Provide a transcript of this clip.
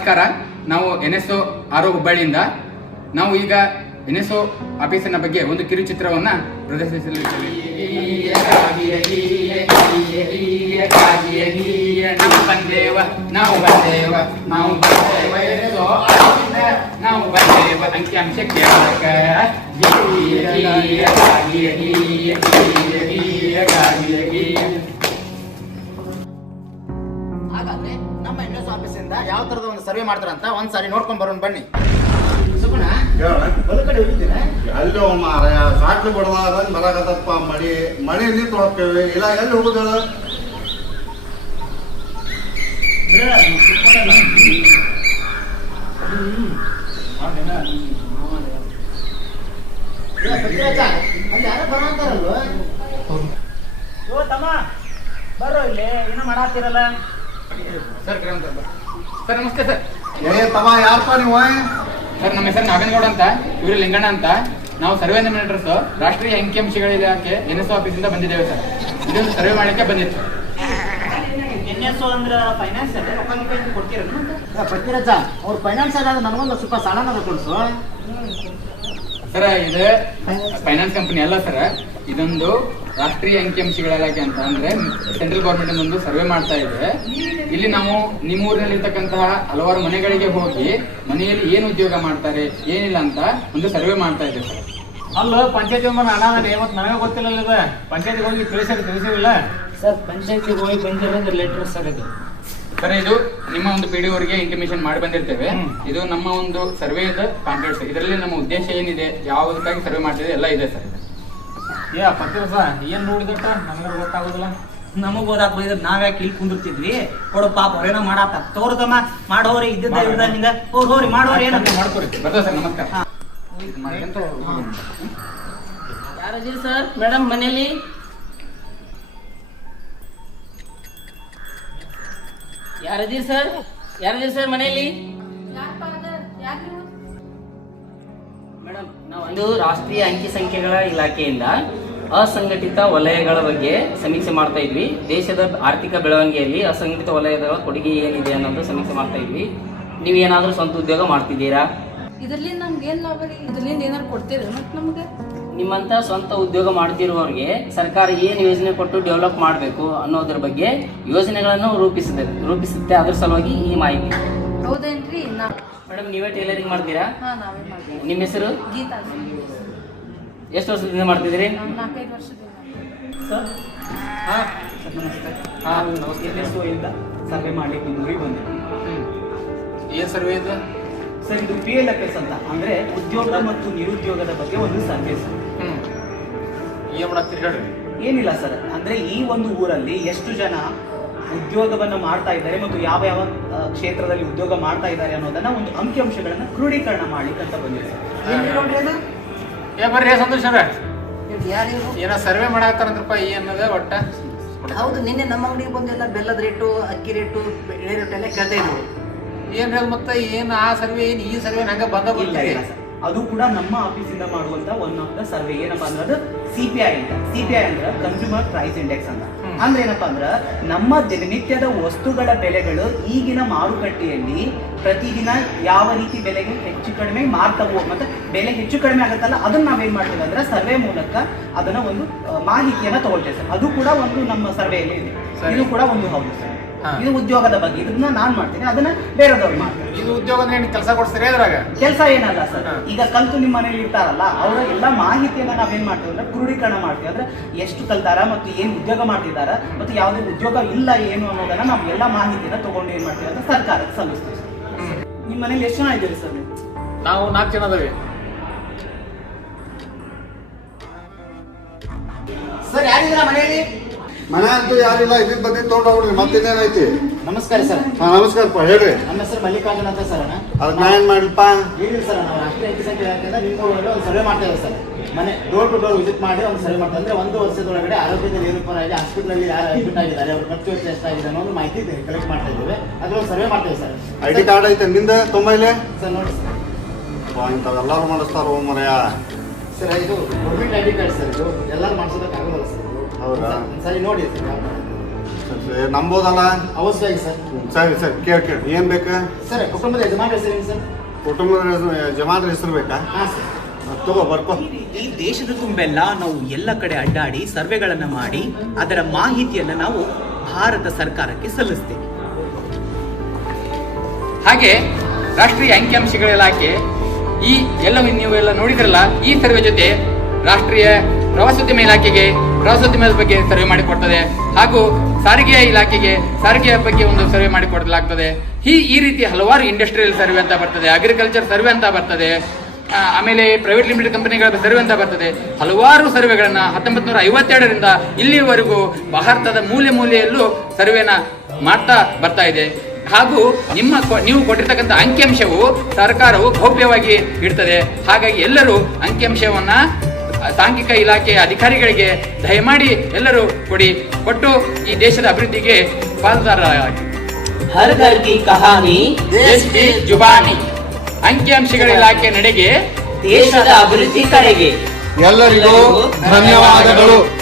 ನಮಸ್ಕಾರ. ನಾವು N S O ಆರೋ ಹುಬ್ಬಳ್ಳಿಯಿಂದ. ನಾವು ಈಗ ಎನ್ ಎಸ್ ಒ ಆಫೀಸಿನ ಬಗ್ಗೆ ಒಂದು ಕಿರುಚಿತ್ರವನ್ನ ಪ್ರದರ್ಶಿಸಲಿದ್ದೇವೆ ನಾವು ಬಂದೇವ ನಾವು ಬಂದೇವ ನಾವು ಬಂದೇವ ನಾವು ಬಂದೇವ ಅಂಕಿಅಂಶ ಕೇಳಕ ಗೀಯ, ಗೀಯ, ಗಾಗಿಯ, ಗೀಯ, ಆಫೀಸ್ ಯಾವ ತರದ ಒಂದು ಸರ್ವೆ ಮಾಡ್ತಾರಂತ ಒಂದ್ ಸಾರಿ ನೋಡ್ಕೊಂಡ್ ಬರೋಣ ಬನ್ನಿ. ಸುಗುಣ ಹೊಲ ಕಡೆ ಹೋಗಿದ್ದೀರಾ? ಅಲ್ಲಿ ಮಾರಾಯ ಸಾಕು ಬಡವಾದ ಬರಾಕತ್ತಪ್ಪ ಮಳಿ ಮಳಿ ಇಲ್ಲಿ ತೊಳಕೇವಿ ಇಲ್ಲ ಎಲ್ಲಿ ಹೋಗುದಳ? ಅಲ್ಲಿ ಯಾರೋ ಬರಂತಾರಲ್ವ? ಓ ತಮ್ಮ. ಬರೋ ಇಲ್ಲಿ. ಏನೋ ಮಾಡಾತಿರಲ್ಲ? ಸರ್ ಸರ್ ನಮಸ್ತೆ ಸರ್. ಏ ತಮ್ಮ ಯಾರಪ್ಪ ನೀವು? ಸರ್ ನಮ್ಮ ಹೆಸರು ನಾಗನಗೌಡ ಅಂತ ಇವರು ಲಿಂಗಣ್ಣ ಅಂತ. ನಾವು ಸರ್ವೆ ಮಿನಿಟರ್ಸ್ ರಾಷ್ಟ್ರೀಯ ಅಂಕಿಅಂಶಗಳ ಇಲಾಖೆ ಎನ್ ಎಸ್ ಆಫೀಸಿಂದ ಬಂದಿದ್ದೇವೆ ಸರ್. ಇದೊಂದು ಸರ್ವೆ ಮಾಡಲಿಕ್ಕೆ ಬಂದಿತ್ತು. ಪೃಥ್ವಿರಾಜ ಅವ್ರ ಫೈನಾನ್ಸ್ ಆದಾಗ ನನಗೊಂದು ಸ್ವಲ್ಪ ಸಾಲನ ಕೊಡಿಸು ಸರ್ ಇದು ಫೈನಾನ್ಸ್ ಕಂಪನಿ ಅಲ್ಲ ಸರ್. ಇದೊಂದು ರಾಷ್ಟ್ರೀಯ ಅಂಕಿಅಂಶಗಳ ಇಲಾಖೆ ಅಂತ ಅಂದ್ರೆ ಸೆಂಟ್ರಲ್ ಗೌರ್ಮೆಂಟ್ ಒಂದು ಸರ್ವೆ ಮಾಡ್ತಾ ಇದೆ. ಇಲ್ಲಿ ನಾವು ನಿಮ್ಮ ಊರಿನಲ್ಲಿರ್ತಕ್ಕಂತಹ ಹಲವಾರು ಮನೆಗಳಿಗೆ ಹೋಗಿ ಮನೆಯಲ್ಲಿ ಏನು ಉದ್ಯೋಗ ಮಾಡ್ತಾರೆ ಏನಿಲ್ಲ ಅಂತ ಒಂದು ಸರ್ವೆ ಮಾಡ್ತಾ ಇದೆ ಸರ್. ಅಲ್ಲ ಪಂಚಾಯತಿ ಒಂದು ಅನಾನೇ ಮತ್ತು ನನಗೆ ಗೊತ್ತಿಲ್ಲ ಇದು ಪಂಚಾಯತಿಗೆ ಹೋಗಿ ತಿಳಿಸಿದ್ರೆ ತಿಳಿಸಿರಲಿಲ್ಲ? ಸರ್ ಪಂಚಾಯತಿಗೆ ಹೋಗಿ ಬಂದಿರೋದು ಲೆಟರ್ ಸರ್ ಇದು. ಸರ್ ಇದು ನಿಮ್ಮ ಒಂದು ಪಿ ಡಿ ಅವರಿಗೆ ಇಂಟಿಮೇಷನ್ ಮಾಡಿ ಬಂದಿರ್ತೇವೆ. ಇದು ನಮ್ಮ ಒಂದು ಸರ್ವೆ ಕಾಂಟ್ರಾಕ್ಟ್ ಇದರಲ್ಲಿ ನಮ್ಮ ಉದ್ದೇಶ ಏನಿದೆ ಯಾವುದಕ್ಕಾಗಿ ಸರ್ವೆ ಮಾಡ್ತಿದೆ ಎಲ್ಲ ಇದೆ ಸರ್. ಏ ಪತ್ತಿರಸ ಏನು ನೋಡಿದಟ್ಟ ನನಗೆ ಗೊತ್ತಾಗೋದಿಲ್ಲ. ನಮಗ್ ಓದಾಕ್ ಬೈದ್ರ ನಾವ್ ಯಾಕೆ ಇಲ್ಲಿ ಕುಂದಿರ್ತಿದ್ವಿ. ಕೊಡು ಪಾಪ ಅವ್ರೇನೋ ಮಾಡಾತ. ತೋರ್ದಮ್ಮ ಮಾಡೋರಿ ಇದ್ದಿದ್ದ ಇಲ್ದ ಹಿಂಗ ಹೋರ್ ಹೋರಿ ಮಾಡೋರಿ ಏನ ಮಾಡ್ಕೊರಿ. ಸರ್ ನಮಸ್ಕಾರ. ಯಾರದಿರಿ ಸರ್? ಮೇಡಮ್ ಮನೇಲಿ? ಯಾರದಿರಿ ಸರ್? ಯಾರದಿರಿ ಸರ್ ಮನೇಲಿ? ಮೇಡಮ್ ನಾವು ಒಂದು ರಾಷ್ಟ್ರೀಯ ಅಂಕಿ ಸಂಖ್ಯೆಗಳ ಇಲಾಖೆಯಿಂದ ಅಸಂಘಟಿತ ವಲಯಗಳ ಬಗ್ಗೆ ಸಮೀಕ್ಷೆ ಮಾಡ್ತಾ ಇದ್ವಿ. ದೇಶದ ಆರ್ಥಿಕ ಬೆಳವಣಿಗೆಯಲ್ಲಿ ಅಸಂಘಟಿತ ವಲಯದ ಕೊಡುಗೆ ಏನಿದೆ ಅನ್ನೋದು ಸಮೀಕ್ಷೆ ಮಾಡ್ತಾ ಇದ್ವಿ. ನೀವು ಏನಾದರೂ ಸ್ವಂತ ಉದ್ಯೋಗ ಮಾಡ್ತಿದ್ದೀರಾ? ಇದರಲ್ಲಿ ನಮ್ಗೆ ಏನ್ ಲಾಭ ರೀ? ಇದರ್ಲಿಂದ ಏನಾರು ಕೊಡ್ತೀರಿ ಮತ್ತೆ ನಮ್ಗೆ? ನಿಮ್ಮಂತ ಸ್ವಂತ ಉದ್ಯೋಗ ಮಾಡ್ತಿರುವವರಿಗೆ ಸರ್ಕಾರ ಏನು ಯೋಜನೆ ಕೊಟ್ಟು ಡೆವಲಪ್ ಮಾಡಬೇಕು ಅನ್ನೋದ್ರ ಬಗ್ಗೆ ಯೋಜನೆಗಳನ್ನು ರೂಪಿಸಿದೆ ರೂಪಿಸುತ್ತೆ. ಅದ್ರ ಸಲುವಾಗಿ ಈ ಮಾಹಿತಿ. ಹೌದೇನ್ರಿ? ನಾ ಮೇಡಮ್ ನೀವೇ ಟೈಲರಿಂಗ್ ಮಾಡ್ತೀರಾ? ಹಾ ನಾವೇ ಮಾಡ್ತೀವಿ. ನಿಮ್ಮ ಹೆಸರು? ಗೀತಾ. ಎಷ್ಟು ವರ್ಷದಿಂದ ಮಾಡ್ತಿದ್ದೀರಿ? ನಾವು ನಾಲ್ಕೈದು ವರ್ಷದಿಂದ ಸರ್ ಹಾಂ ಸರ್ ನಮಸ್ತೆ. ನಮಸ್ಕಾರ ಎನ್ ಎಸ್ ಇಂದ ಸರ್ವೆ ಮಾಡ್ಲಿಕ್ಕೆ ಊರಿಗೆ ಏನ್ ಸರ್ವೆ ಇದು? ಸರ್ ಇದು ಪಿ ಎಲ್ ಎಫ್ ಎಸ್ ಅಂತ. ಅಂದ್ರೆ ಉದ್ಯೋಗ ಮತ್ತು ನಿರುದ್ಯೋಗದ ಬಗ್ಗೆ ಒಂದು ಸರ್ವೆ ಸರ್. ಹ್ಞೂ ಏನ್ ಮಾಡತ್ತೀರಿ ಹೇಳ್ರಿ. ಏನಿಲ್ಲ ಸರ್. ಅಂದ್ರೆ ಈ ಒಂದು ಊರಲ್ಲಿ ಎಷ್ಟು ಜನ ಉದ್ಯೋಗವನ್ನ ಮಾಡ್ತಾ ಇದ್ದಾರೆ ಮತ್ತು ಯಾವ ಯಾವ ಕ್ಷೇತ್ರದಲ್ಲಿ ಉದ್ಯೋಗ ಮಾಡ್ತಾ ಇದ್ದಾರೆ ಅನ್ನೋದನ್ನ ಒಂದು ಅಂಕಿಅಂಶಗಳನ್ನ ಕ್ರೋಢೀಕರಣ ಮಾಡ್ಲಿಕ್ಕೆ ಅಂತ ಬಂದಿದೆ ಏ ಬರ್ರಿ ಸಂತೋಷ್ ಅವ್ರ. ಏನ ಸರ್ವೆ ಮಾಡಾಕತ್ತಾರಂತ್ರಪ್ಪ ಏನದ ಒಟ್ಟ. ಹೌದು ನಿನ್ನೆ ನಮ್ಮ ಅಂಗಡಿಗೆ ಬಂದೆಲ್ಲ ಬೆಲ್ಲದ ರೇಟು ಅಕ್ಕಿ ರೇಟು ಎಳೆ ರೇಟ್ ಎಲ್ಲ ಕೇಳ್ತಾ ಇದ್ರು ಏನ್ ಹೇಳ ಮತ್ತೆ ಏನ್ ಆ ಸರ್ವೆ ಏನ್ ಈ ಸರ್ವೆ ನಂಗೆ ಬಂದ ಗೊತ್ತಿಲ್ಲ ಇಲ್ಲ ಸರ್. ಅದು ಕೂಡ ನಮ್ಮ ಆಫೀಸಿಂದ ಮಾಡುವಂತ ಒನ್ ಆಫ್ ದ ಸರ್ವೆ ಏನಪ್ಪಾ ಅಂದ್ರೆ ಅದು ಸಿ ಪಿ ಐ ಅಂತ. ಸಿ ಪಿ ಐ ಅಂದ್ರೆ ಕನ್ಸ್ಯೂಮರ್ ಪ್ರೈಸ್ ಇಂಡೆಕ್ಸ್ ಅಂತ. ಅಂದ್ರೆ ಏನಪ್ಪಾ ಅಂದ್ರೆ ನಮ್ಮ ದಿನನಿತ್ಯದ ವಸ್ತುಗಳ ಬೆಲೆಗಳು ಈಗಿನ ಮಾರುಕಟ್ಟೆಯಲ್ಲಿ ಪ್ರತಿದಿನ ಯಾವ ರೀತಿ ಬೆಲೆಗೆ ಹೆಚ್ಚು ಕಡಿಮೆ ಮಾರ್ತವು ಮತ್ತೆ ಬೆಲೆ ಹೆಚ್ಚು ಕಡಿಮೆ ಆಗುತ್ತಲ್ಲ ಅದನ್ನ ನಾವೇನ್ ಮಾಡ್ತೀವಿ ಅಂದ್ರೆ ಸರ್ವೆ ಮೂಲಕ ಅದನ್ನ ಒಂದು ಮಾಹಿತಿಯನ್ನ ತಗೊಳ್ತೇವೆ ಸರ್. ಅದು ಕೂಡ ಒಂದು ನಮ್ಮ ಸರ್ವೆಯಲ್ಲಿ ಇದೆ. ಇದು ಕೂಡ ಒಂದು ಹೌದು ಸರ್. ಇದು ಉದ್ಯೋಗದ ಬಗ್ಗೆ ಇದನ್ನ ನಾನ್ ಮಾಡ್ತೀನಿ ಅದನ್ನ ಬೇರೆದವ್ರು ಮಾಡ್ತಾರೆ. ಇದು ಉದ್ಯೋಗ ಕೆಲಸ ಕೊಡ್ತೀರಿ ಅದ್ರಾಗ? ಕೆಲಸ ಏನಲ್ಲ ಸರ್ ಈಗ ಕಲ್ತು ನಿಮ್ಮ ಮನೇಲಿ ಇರ್ತಾರಲ್ಲ ಅವರ ಎಲ್ಲ ಮಾಹಿತಿಯನ್ನ ನಾವೇನ್ ಮಾಡ್ತೀವಿ ಅಂದ್ರೆ ಕ್ರೂಢೀಕರಣ ಮಾಡ್ತೀವಿ. ಅಂದ್ರೆ ಎಷ್ಟು ಕಲ್ತಾರ ಮತ್ತು ಏನ್ ಉದ್ಯೋಗ ಮಾಡ್ತಿದಾರ ಮತ್ತು ಯಾವುದೇ ಉದ್ಯೋಗ ಇಲ್ಲ ಏನು ಅನ್ನೋದನ್ನ ನಾವು ಎಲ್ಲ ಮಾಹಿತಿಯನ್ನ ತಗೊಂಡು ಏನ್ ಮಾಡ್ತೀವಿ ಅಂದ್ರೆ ಸರ್ಕಾರಕ್ಕೆ ಸಲ್ಲಿಸ್ತೀವಿ ಸರ್. ನಿಮ್ಮ ಮನೇಲಿ ಎಷ್ಟು ಜನ ಇದ್ದೀರಿ ಸರ್ ನಾವು? ನಾಲ್ಕು ಜನ ಅದಾವೆ ಸರ್ ಯಾರಿದ್ರ ಮನೆಯಲ್ಲಿ? ಮನೆ ಅಂತೂ ಯಾರಿಲ್ಲ ಇದನ್ ಬಂದಿ ತೊಗೊಂಡೋಗ್ರಿ ಮತ್ತಿನ್ನೇನೈತಿ ನಮಸ್ಕಾರ ಸರ್. ಹಾ ನಮಸ್ಕಾರಪ್ಪ ಹೇಳ್ರಿ. ನಮ್ಮ ಹೆಸರು ಮಲ್ಲಿಕಾರ್ಜುನ್ ಅಂತ ಸರ್ ಅದಕ್ಕೆ ನಾ ಏನ್ ಮಾಡ್ಲಪ್ಪ ಏನಿಲ್ಲ ಸರ್ ನಾವು ರಾಷ್ಟ್ರೀಯ ಅಂಕಿ ಸಂಖ್ಯೆ ಇಲಾಖೆಯಿಂದ ನಿಮ್ಮ ಊರಲ್ಲಿ ಒಂದು ಸರ್ವೆ ಮಾಡ್ತಾ ಇದ್ದಾರೆ ಸರ್. ಮನೆ ಡೋರ್ ಟು ಡೋರ್ ವಿಸಿಟ್ ಮಾಡಿ ಒಂದು ಸರ್ವೆ ಮಾಡ್ತಾ ಅಂದ್ರೆ ಒಂದು ವರ್ಷದೊಳಗಡೆ ಆರೋಗ್ಯದ ನಿರೂಪರಾಗಿ ಹಾಸ್ಪಿಟಲ್ ಯಾರು ಅಡ್ಮಿಟ್ ಆಗಿದ್ದಾರೆ ಅವ್ರ ಖರ್ಚು ವೆಚ್ಚ ಎಷ್ಟಾಗಿದೆ ಅನ್ನೋ ಒಂದು ಮಾಹಿತಿ ಕಲೆಕ್ಟ್ ಮಾಡ್ತಾ ಇದ್ದೀವಿ. ಅದ್ರೊಂದು ಸರ್ವೆ ಮಾಡ್ತೇವೆ ಸರ್. ಐ ಡಿ ಕಾರ್ಡ್ ಐತೆ ನಿಂದ ತೊಂಬೈಲೆ ಸರ್ ನೋಡಿ ಸರ್. ಇಂಥವೆಲ್ಲಾರು ಮಾಡಿಸ್ತಾರ ಮನೆಯ? ಸರ್ ಇದು government I D card sir ಇದು ಎಲ್ಲರೂ ಮಾಡಿಸೋದಕ್ಕಾಗಲ್ಲ ಸರ್. ಹೌದಾ? ಸರಿ ನೋಡಿ ಸರ್ ಸರಿ, ನಂಬೋದಲ್ಲ? ಅವಶ್ಯವಾಗಿ ಸರ್. ಸರಿ ಸರ್ ಕೇಳಿ ಕೇಳಿ ಏನು ಬೇಕಾ? ಸರ್ ಕುಟುಂಬದ ಯಜಮಾನ ಹೆಸರೇನು ಸರ್? ಕುಟುಂಬದ ಯಜಮಾನರ ಹೆಸರು ಬೇಕಾ? ಹಾಂ ಸರ್. ತಗೋ ಬರ್ಕೋ. ಈ ದೇಶದ ತುಂಬೆಲ್ಲ ನಾವು ಎಲ್ಲ ಕಡೆ ಅಡ್ಡಾಡಿ ಸರ್ವೆಗಳನ್ನ ಮಾಡಿ ಅದರ ಮಾಹಿತಿಯನ್ನ ನಾವು ಭಾರತ ಸರ್ಕಾರಕ್ಕೆ ಸಲ್ಲಿಸ್ತೇವೆ. ಹಾಗೆ ರಾಷ್ಟ್ರೀಯ ಅಂಕಿಅಂಶಗಳ ಇಲಾಖೆ ಈ ಎಲ್ಲ ನೀವು ಎಲ್ಲ ನೋಡಿದ್ರಲ್ಲ ಈ ಸರ್ವೆ ಜೊತೆ ರಾಷ್ಟ್ರೀಯ ಪ್ರವಾಸೋದ್ಯಮ ಇಲಾಖೆಗೆ ಪ್ರವಾಸೋದ್ಯಮದ ಬಗ್ಗೆ ಸರ್ವೆ ಮಾಡಿಕೊಡ್ತದೆ. ಹಾಗೂ ಸಾರಿಗೆಯ ಇಲಾಖೆಗೆ ಸಾರಿಗೆಯ ಬಗ್ಗೆ ಒಂದು ಸರ್ವೆ ಮಾಡಿಕೊಡಲಾಗ್ತದೆ. ಈ ಈ ರೀತಿ ಹಲವಾರು ಇಂಡಸ್ಟ್ರಿಯಲ್ ಸರ್ವೆ ಅಂತ ಬರ್ತದೆ ಅಗ್ರಿಕಲ್ಚರ್ ಸರ್ವೆ ಅಂತ ಬರ್ತದೆ ಆಮೇಲೆ ಪ್ರೈವೇಟ್ ಲಿಮಿಟೆಡ್ ಕಂಪನಿಗಳ ಸರ್ವೆ ಅಂತ ಬರ್ತದೆ. ಹಲವಾರು ಸರ್ವೆಗಳನ್ನು ಹತ್ತೊಂಬತ್ತು ನೂರ ಐವತ್ತೆರಡರಿಂದ ಇಲ್ಲಿಯವರೆಗೂ ಭಾರತದ ಮೂಲೆ ಮೂಲೆಯಲ್ಲೂ ಸರ್ವೆನ ಮಾಡ್ತಾ ಬರ್ತಾ ಇದೆ. ಹಾಗೂ ನಿಮ್ಮ ನೀವು ಕೊಟ್ಟಿರ್ತಕ್ಕಂಥ ಅಂಕಿಅಂಶವು ಸರ್ಕಾರವು ಗೌಪ್ಯವಾಗಿ ಇಡ್ತದೆ. ಹಾಗಾಗಿ ಎಲ್ಲರೂ ಅಂಕಿಅಂಶವನ್ನ ಸಾಂಘಿಕ ಇಲಾಖೆಯ ಅಧಿಕಾರಿಗಳಿಗೆ ದಯಮಾಡಿ ಎಲ್ಲರೂ ಕೊಡಿ. ಕೊಟ್ಟು ಈ ದೇಶದ ಅಭಿವೃದ್ಧಿಗೆ ಪಾಲುದಾರರಾಗಿ. ಹರ್ ಘರ್ ಕಿ ಕಹಾನಿ. ದೇಶ್ ಕಿ ಜುಬಾನಿ. ಅಂಕಿಅಂಶಗಳ ಇಲಾಖೆ ನಡೆಗೆ ದೇಶದ ಅಭಿವೃದ್ಧಿ ಕಡೆಗೆ. ಎಲ್ಲರಿಗೂ ಧನ್ಯವಾದಗಳು.